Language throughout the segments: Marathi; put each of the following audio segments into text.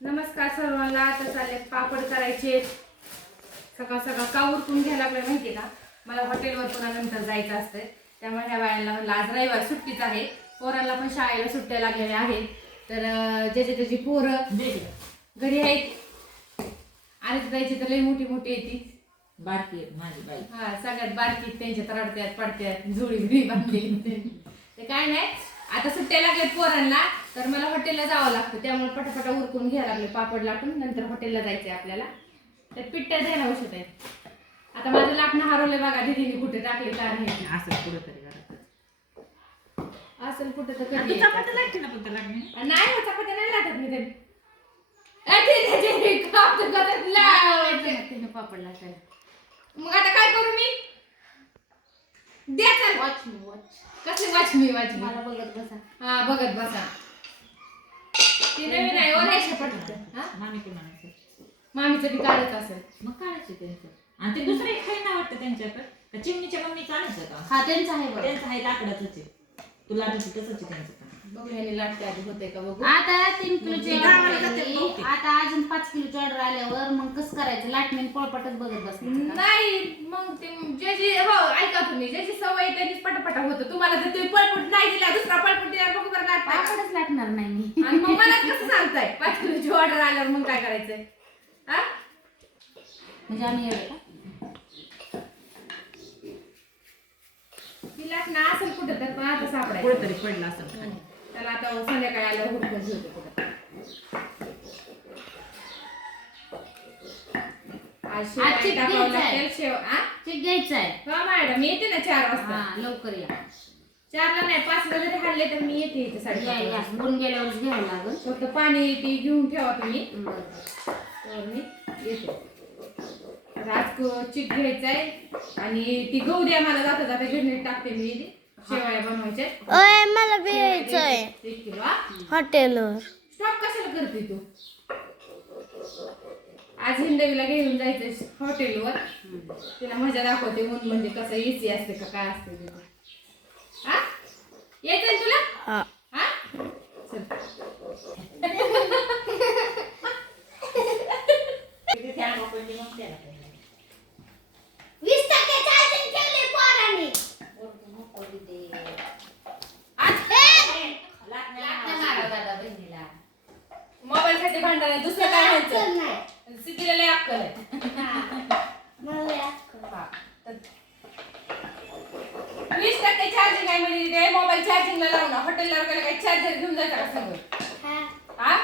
नमस्कार सर्वांना आता चालले पापड करायचे. सकाळ सकाळ का उरकून घ्यायला लागलं माहिती का? मला हॉटेलवर पुन्हा नंतर जायचं असतं त्यामुळे ह्या बायांना म्हणलं आज रविवार सुट्टीच आहे. पोरांना पण शाळेला सुट्ट्या लागलेल्या आहेत. तर ज्याची त्याची पोरं घरी आहेत. आणि जायची तर लई मोठी मोठी येते बारकी माझी बाई. हा सगळ्यात बारकी त्यांच्यात रडत्यात पडत्यात जुळी बिळी बांधलेली ते काय नाही. आता सुट्ट्या लागल्यात पोरांना तर मला हॉटेलला जावं लागतं. त्यामुळे पटापटा उरकून घ्यायला लागले पापड लाटून नंतर हॉटेलला जायचंय आपल्याला. तर पिट्ट्या द्यायला औषध. आहे आता माझं लाटणं हरवलंय बघा दिदीने कुठे टाकले काय नाही असं कुठं तरी असेल कुठे तर कधी चपाती लागते ना पण लागणे नाही हो चपात्या नाही लाटत मी ते तर पापड लाटायला. मग आता काय करू मी? द्या चल वॉच मी वॉच कसली मला बघत बसा. हा बघत बसा. ती नवीन आहे ओलायच्या पटकन हा? मामी कोण म्हणायचं. मामीचं बी काढत असेल. मग काढायचं त्यांचं. आणि ते दुसरं एक वाटतं त्यांच्याकडे. का चिमणीच्या मम्मीचं आणायचं का? हा त्यांचा आहे बघ. त्यांचं आहे लाकडाच आहे. तसंच आहे त्यांचं ह्याने लाटते आधी होते का बघू? आता तीन किलोची मी order गावाला जाते आली. बहुतेक. आता अजून पाच किलोची ऑर्डर आल्यावर मग कसं करायचं? लाटणे पोळपाटच बघत बसायचं का? नाही मग ते ज्याची हो ऐका तुम्ही. ज्याची सवय त्यांनीच पटापटा होतं. तुम्हाला जर तुम्ही पळपुट नाही दिला दुसरा पळपुट दिला बघू बरं लाटता का? पापडच लाटणार नाही. मी आणि मग मला कसं सांगताय? पाच किलोची ऑर्डर आल्यावर मग काय करायचंय? हा? म्हणजे आम्ही येऊ का? ती लाटणं असेल कुठं तर पण आता सापडायचं. कुठं तरी पडलं असं खाली. त्याला आता संध्याकाळी आल्यावर हुडकून ठेवते कुठं आज आज टाकावं घ्यायचं आहे. लागेल शेव आ? ते घ्यायचं आहे. हा मॅडम मी येते ना चार वाजता. हा लवकर या. चारला नाही पाचला जरी हाडले तर मी येते इथे या साडेपाच या वाजता. गुण गेल्यावरच घ्यावं लागल. फक्त पाणी ती घेऊन ठेवा तुम्ही. तर मी येते. राज चिक घ्यायचा आहे. आणि ती गहू द्या मला जाता जाता गिरणीत टाकते मी. शेवया बनवायच्या मला बी एक किलो हा हॉटेलवर स्टॉप कशाला करते तू? आज हिंदवीला घेऊन जायचं हॉटेलवर तिला मजा दाखवते ऊन म्हणजे कसं एसी असते का काय असते. हा? तुला? हा हा चल तिथे त्या लोकांनी मग द्यायला पाहिजे. वीस टक्के चार्जिंग केली पोरांनी लाटणं मारा दादा बहिणीला साठी भांडण आहे दुसरं काय व्हायचं? नाही. सिद्धीला लय अक्कल आहे. हा, तर वीस टक्के चार्जिंग आहे म्हणजे ते मोबाईल चार्जिंगला लावणं. हॉटेलला वगैरे काही चार्जर घेऊन जायचं का सगळं हा. हा?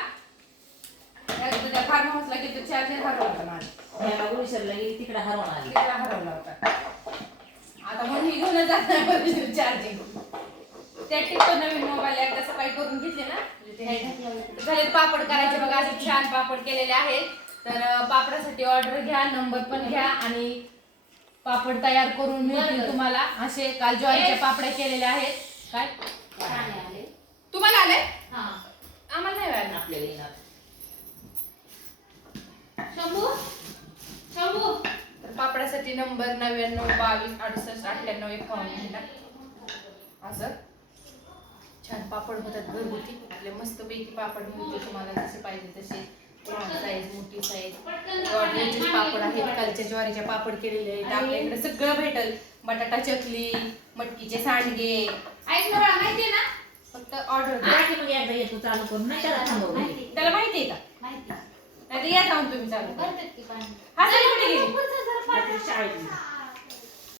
त्या फार्म हाऊसला गेलो चार्जर हरवला होता माझा. ह्याला उडीसरला गेली तिकडे हरवून आली. तिकडे हरवला होता. आता म्हणून ही घेऊन जात नाही चार्जिंग त्या टिकतो नवीन मोबाईल एकदा सकाळी करून घेतले ना झाले पापड करायचे बघा असे छान पापड केलेले आहेत. तर पापडासाठी ऑर्डर घ्या नंबर पण घ्या आणि पापड तयार करून मिळतील तुम्हाला. असे काल ज्वारीच्या पापड्या केलेल्या आहेत. काय? तुम्हाला आले? हा. आम्हाला नाही आले. आपल्याला येणार. शंभू? शंभू? तर पापडासाठी नंबर नव्याण्णव बावीस अडुसष्ट अठ्ठ्याण्णव एकावन्न. असं? छान पापड होतात घरगुती. आपले मस्त पैकी पापड मिळते तुम्हाला जसे पाहिजे तसे. साईज मोठी साईज ज्वारीचे पापड आहेत. कालच्या ज्वारीच्या पापड केलेले आहेत. आपल्या इकडे सगळं भेटल. बटाटा चकली मटकीचे सांडगे. ऐक ना बाळा, माहितीये ना? फक्त ऑर्डर चालू करून. नाही त्याला माहिती. माहितीये का? माहिती. नाही या जाऊन तुम्ही चालू करा. करतात की पाणी? हा, गेली?